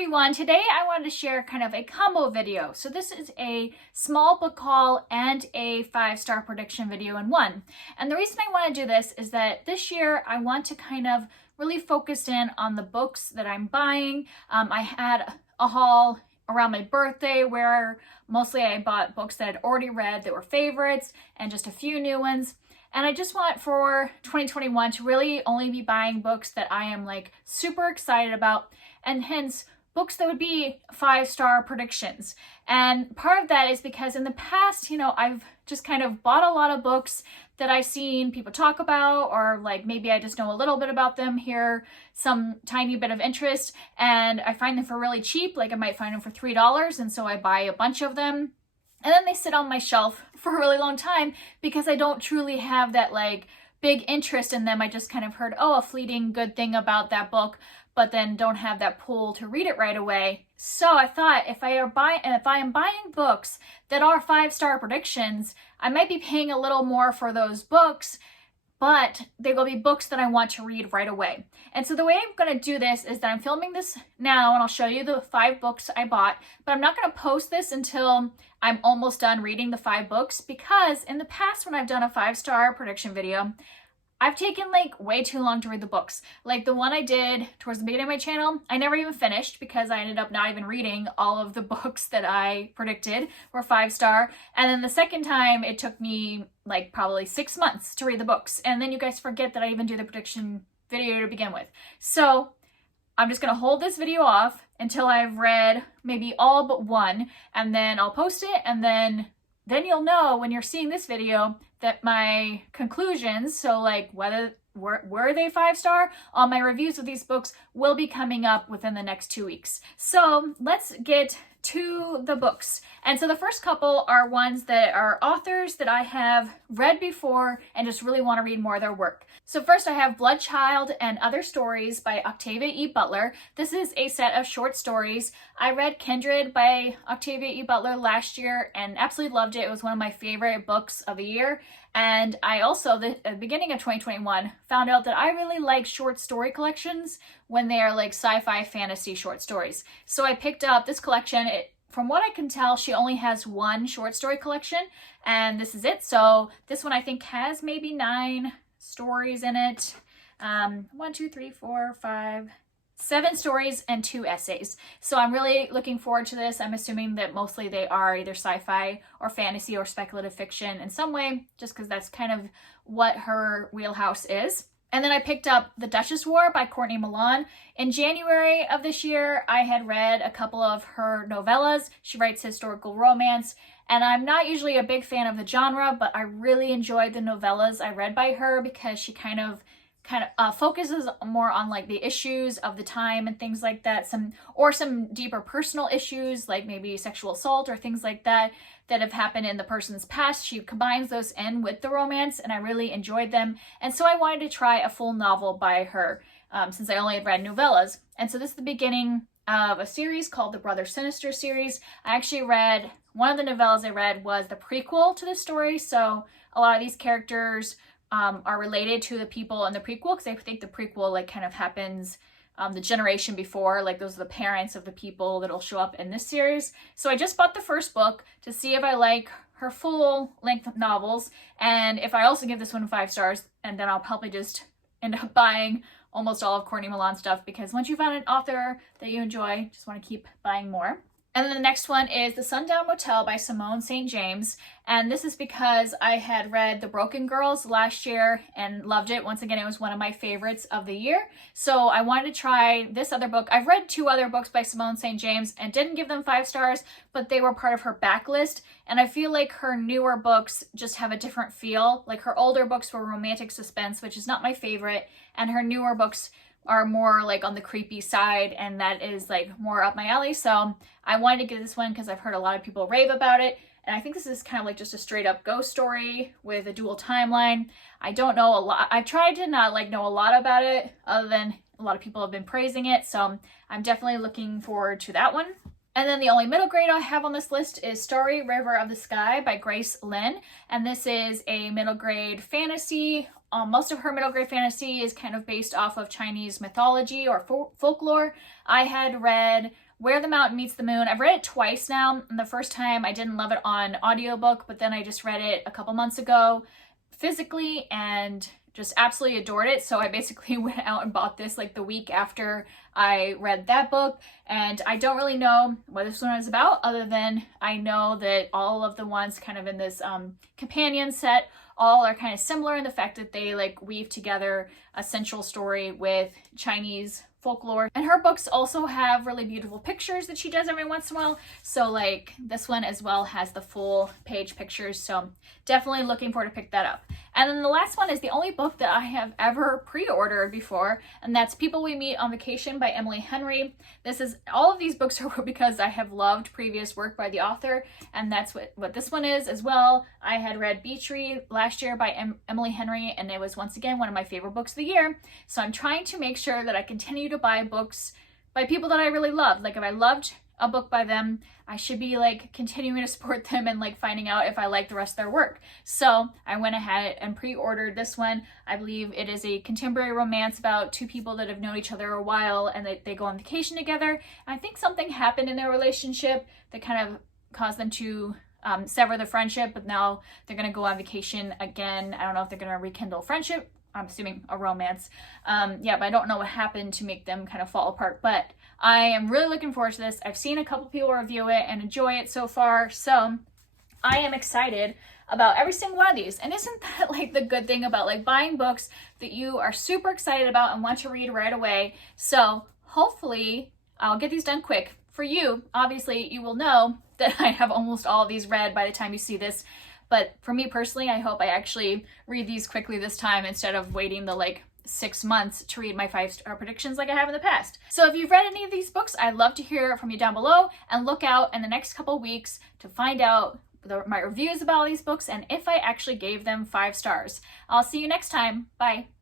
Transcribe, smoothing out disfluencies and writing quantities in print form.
everyone, today I wanted to share kind of a combo video. So this is a small book haul and a 5-star prediction video in one. And the reason I want to do this is that this year I want to kind of really focus in on the books that I'm buying. I had a haul around my birthday where mostly I bought books that I'd already read that were favorites and just a few new ones. And I just want for 2021 to really only be buying books that I am like super excited about, and hence books that would be 5-star predictions. And part of that is because in the past, I've just kind of bought a lot of books that I've seen people talk about, or like maybe I just know a little bit about them, hear some tiny bit of interest, and I find them for really cheap. Like I might find them for $3, and so I buy a bunch of them. And then they sit on my shelf for a really long time because I don't truly have that like big interest in them. I just kind of heard, a fleeting good thing about that book, but then don't have that pull to read it right away. So I thought if I am buying books that are 5-star predictions, I might be paying a little more for those books, but they will be books that I want to read right away. And so the way I'm going to do this is that I'm filming this now, and I'll show you the 5 books I bought, but I'm not going to post this until I'm almost done reading the 5 books, because in the past when I've done a 5-star prediction video, I've taken like way too long to read the books. Like the one I did towards the beginning of my channel, I never even finished because I ended up not even reading all of the books that I predicted were 5-star. And then the second time it took me like probably 6 months to read the books. And then you guys forget that I even do the prediction video to begin with. So I'm just gonna hold this video off until I've read maybe all but one, and then I'll post it, and then you'll know when you're seeing this video that my conclusions, so like whether were they 5-star, all my reviews of these books will be coming up within the next 2 weeks. So let's get to the books. And so the first couple are ones that are authors that I have read before and just really want to read more of their work. So first I have Blood Child and Other Stories by Octavia E. Butler. This is a set of short stories. I read Kindred by Octavia E. Butler last year and absolutely loved it. It was one of my favorite books of the year. And I also, at the beginning of 2021, found out that I really like short story collections when they are like sci-fi fantasy short stories. So I picked up this collection. From what I can tell, she only has one short story collection, and this is it. So this one I think has maybe 9 stories in it. 1, 2, 3, 4, 5, 7 stories and 2 essays. So I'm really looking forward to this. I'm assuming that mostly they are either sci-fi or fantasy or speculative fiction in some way, just because that's kind of what her wheelhouse is. And then I picked up The Duchess War by Courtney Milan. In January of this year, I had read a couple of her novellas. She writes historical romance, and I'm not usually a big fan of the genre, but I really enjoyed the novellas I read by her because she kind of focuses more on like the issues of the time and things like that, some deeper personal issues like maybe sexual assault or things like that have happened in the person's past. She combines those in with the romance, and I really enjoyed them. And so I wanted to try a full novel by her since I only had read novellas. And so this is the beginning of a series called the Brother Sinister series. I actually read, one of the novellas I read was the prequel to the story. So a lot of these characters are related to the people in the prequel, because I think the prequel like kind of happens the generation before, like those are the parents of the people that'll show up in this series. So I just bought the first book to see if I like her full length novels, and if I also give this one 5 stars, and then I'll probably just end up buying almost all of Courtney Milan stuff, because once you find an author that you enjoy, just want to keep buying more. And then the next one is The Sunken Motel by Simone St. James. And this is because I had read The Broken Girls last year and loved it. Once again, it was one of my favorites of the year. So I wanted to try this other book. I've read 2 other books by Simone St. James and didn't give them 5 stars, but they were part of her backlist. And I feel like her newer books just have a different feel. Like her older books were romantic suspense, which is not my favorite. And her newer books are more like on the creepy side, and that is like more up my alley. So I wanted to get this one because I've heard a lot of people rave about it, and I think this is kind of like just a straight up ghost story with a dual timeline. I don't know a lot. I've tried to not like know a lot about it, other than a lot of people have been praising it, so I'm definitely looking forward to that one. And then the only middle grade I have on this list is Starry River of the Sky by Grace Lynn. And this is a middle grade fantasy most of her middle grade fantasy is kind of based off of Chinese mythology or folklore. I had read Where the Mountain Meets the Moon. I've read it twice now, and the first time I didn't love it on audiobook, but then I just read it a couple months ago physically and just absolutely adored it. So I basically went out and bought this like the week after I read that book, and I don't really know what this one is about other than I know that all of the ones kind of in this companion set all are kind of similar in the fact that they like weave together a central story with Chinese folklore. And her books also have really beautiful pictures that she does every once in a while. So like this one as well has the full page pictures. So definitely looking forward to pick that up. And then the last one is the only book that I have ever pre-ordered before, and that's People We Meet on Vacation by Emily Henry. All of these books are because I have loved previous work by the author, and that's what this one is as well. I had read Beach Read last year by Emily Henry, and it was once again one of my favorite books of the year. So I'm trying to make sure that I continue to buy books by people that I really love. Like if I loved a book by them, I should be like continuing to support them and like finding out if I like the rest of their work. So I went ahead and pre-ordered this one. I believe it is a contemporary romance about two people that have known each other a while, and they go on vacation together. And I think something happened in their relationship that kind of caused them to sever the friendship, but now they're going to go on vacation again. I don't know if they're going to rekindle friendship. I'm assuming a romance. Yeah, but I don't know what happened to make them kind of fall apart. But I am really looking forward to this. I've seen a couple people review it and enjoy it so far. So I am excited about every single one of these. And isn't that like the good thing about like buying books that you are super excited about and want to read right away? So hopefully I'll get these done quick. For you, obviously, you will know that I have almost all of these read by the time you see this. But for me personally, I hope I actually read these quickly this time instead of waiting the like 6 months to read my 5-star predictions like I have in the past. So if you've read any of these books, I'd love to hear from you down below, and look out in the next couple weeks to find out my reviews about all these books and if I actually gave them 5 stars. I'll see you next time. Bye.